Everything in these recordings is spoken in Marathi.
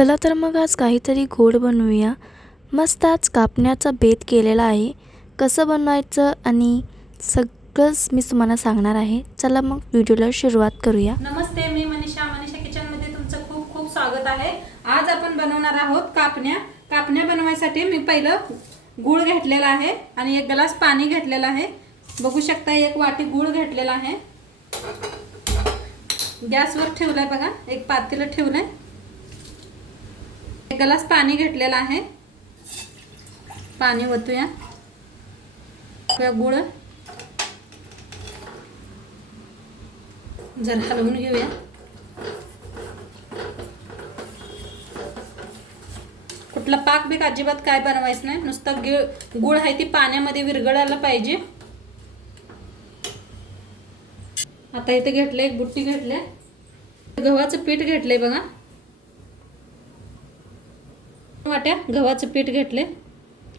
चला तर मग आज काहीतरी गोड बनवूया. मस्त आज कापण्याचा बेत केलेला आहे. कसं बनवायचं आणि सगळंच मी तुम्हाला सांगणार आहे. चला मग व्हिडिओला सुरुवात करूया. नमस्ते मी मनीषा. मनीषा किचनमध्ये तुमचं खूप खूप स्वागत आहे. आज आपण बनवणार आहोत कापण्या. कापण्या बनवायसाठी मी पहिलं गूळ घेतलेला आहे आणि एक ग्लास पाणी घेतलेलं आहे. बघू शकता एक वाटी गूळ घेतलेला आहे. गॅसवर ठेवलाय बघा. एक पातेलं ठेवलंय. एक ग्लास पाणी घेतलेलं आहे. पाणी ओतूया. किंवा गुळ. जर हलवून घेऊया. कुठला पाक बीक अजिबात काय बनवायचं नाही. नुसतं गिळ गुळ आहे ती पाण्यामध्ये विरघळायला पाहिजे. आता इथे घेतलं एक बुट्टी घेतले गव्हाचं पीठ घेतलंय बघा. वाट्या गव्हाचं पीठ घेतले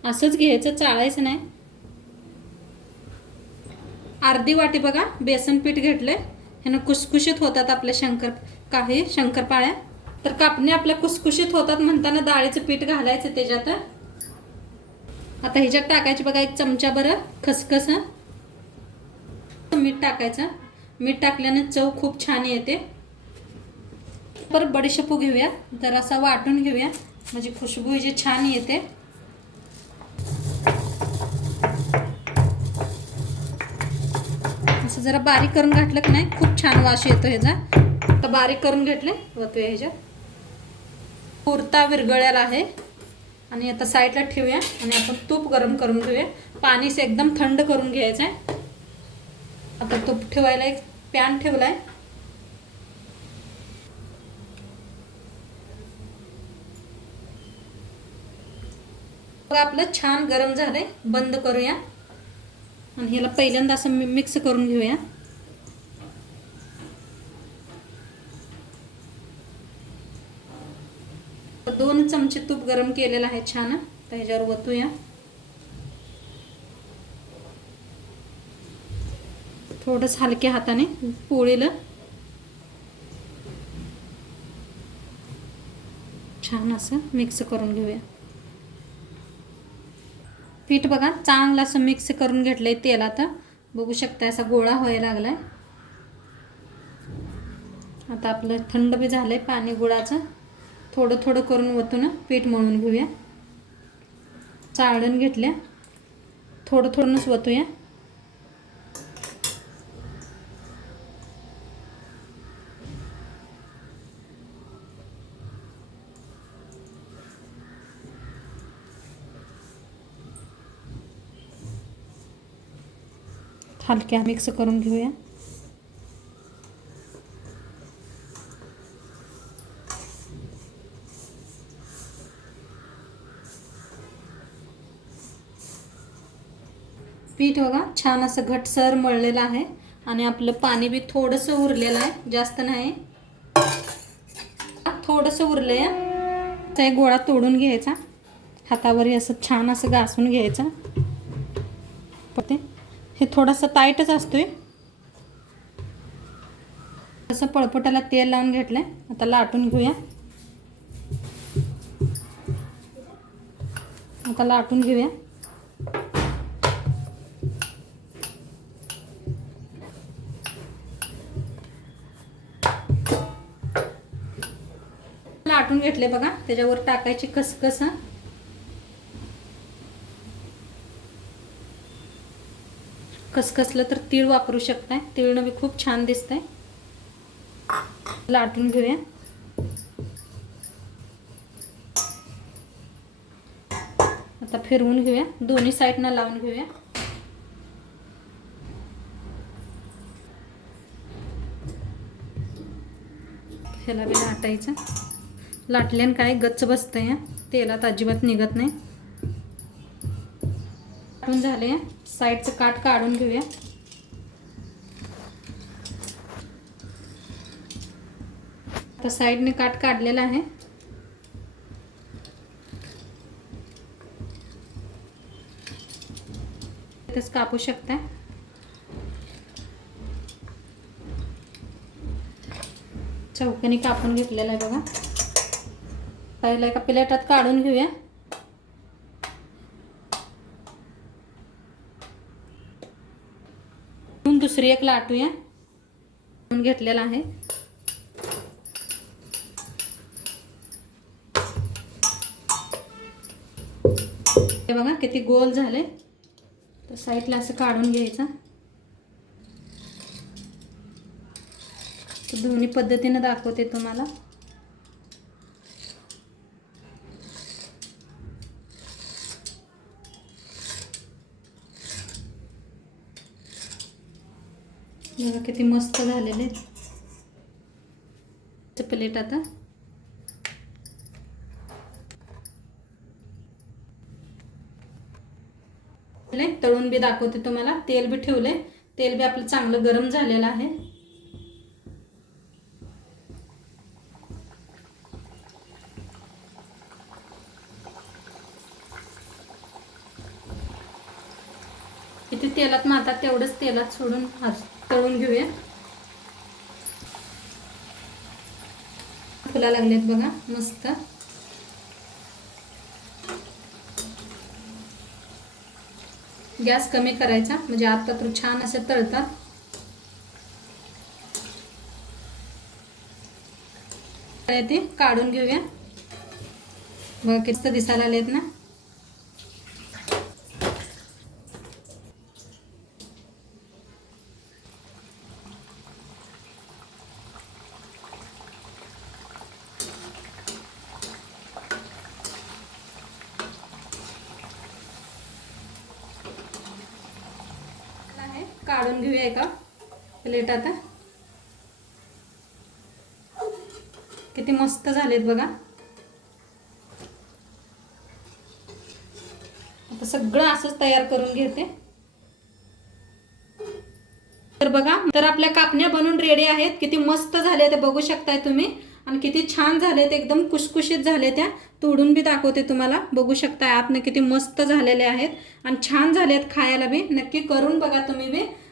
असंच घ्यायचं चाळायचं नाही. अर्धी वाटी बघा बेसन पीठ घेतले ह्यानं कुसकुशीत होतात आपल्या शंकर काही शंकरपाळ्या. तर कापणी आपल्या कुसकुशीत होतात म्हणताना डाळीचं पीठ घालायचं त्याच्यात. आता ह्याच्यात टाकायची बघा एक चमचा बरं खसखस मीठ टाकायचं. मीठ टाकल्याने चव खूप छान येते. परत बडीशेपू घेऊया. जरासा वाटून घेऊया. म्हणजे खुशबू जी छान येते. असं जरा बारीक करून घातलं की नाही खूप छान वास येतो ह्याचा. तर बारीक करून घेतले वतूया ह्याच्यात कुर्ता विरगळ्याला आहे. आणि आता साईडला ठेवूया आणि आपण तूप गरम करून घेऊया. पाणीच एकदम थंड करून घ्यायचं आहे आता तूप ठेवायला एक पॅन ठेवला आहे आपलं छान गरम झालंय. बंद करूया. आणि ह्याला पहिल्यांदा असं मिक्स करून घेऊया. दोन चमचे तूप गरम केलेलं आहे छान. तर ह्याच्यावर वतूया. थोडंच हलक्या हाताने पोळीला. छान असं मिक्स करून घेऊया. पीठ बघा चांगलं असं मिक्स करून घेतलं आहे तेल तेलात बघू शकता असा गोळा व्हायला लागला आहे आता आपलं थंड बी झालं आहे पाणी गुळाचं. थोडं थोडं करून वतून पीठ मळून घेऊया. चाळण घेतल्या. थोडं थोडंच वतूया. हलक्या मिक्स करून घेऊया. पीठ बघा छान असं घटसर मळलेलं आहे आणि आपलं पाणी बी थोडंसं उरलेलं आहे जास्त नाही. थोडंसं उरलं आहे ते गोळा तोडून घ्यायचा. हातावर असं छान असं घासून घ्यायचं. ते हे थोडंसं टाईटच आहे तसं पळपटाला तेल लावून घेतलं आहे आता लाटून घेऊया. आता लाटून घेऊया. लाटून घेतले बघा. त्याच्यावर टाकायची कसकस. कसकसलं तर तीळ वापरू शकताय. तीळ बी खूप छान दिसतंय. लाटून घेऊया. आता फिरवून घेऊया. दोन्ही साईडनं लावून घेऊया. ह्याला बी लाटायचं. लाटल्यानं काय गच्च बसतंय तेलात अजिबात निघत नाही. काटून झाले. साईडचं काठ काढून घेऊया. आता साईडने काठ काढलेला आहे. इथेच कापू शकता चौकनी कापून घेतलेला आहे बघा. पहिला एका प्लेटात काढून घेऊया. दुसरी एक लाटूया घेतलेला आहे. हे बघा किती गोल झाले. तर साईडला असं काढून घ्यायचं. दोन्ही पद्धतीनं दाखवते तुम्हाला. बघा किती मस्त झालेले प्लेट आता. तळून बी दाखवते तुम्हाला. तेल बी ठेवले. तेल बी आपलं चांगलं गरम झालेलं आहे. इथे तेलात माता तेवढंच तेलात सोडून भाज तळून घेऊया. फुला लागलेत बघा मस्त. गॅस कमी करायचा म्हणजे आता तर छान असे तळतात. ते काढून घेऊया. बघा किस्त दिसायला आलेत ना आहे काढून घेऊया एका प्लेट आता. किती मस्त झालेत बघा. आता सगळं असंच तयार करून घेते. तर बघा तर आपल्या कापण्या बनून रेडी आहेत. किती मस्त झाले ते बघू शकताय तुम्ही. आणि किती छान झाले ते एकदम कुशकुशीत झाले त्या. तोडून बी दाखवते तुम्हाला. बघू शकताय आतनं किती मस्त झालेले आहेत. आणि छान झाले आहेत खायला बी. नक्की करून बघा तुम्ही बी.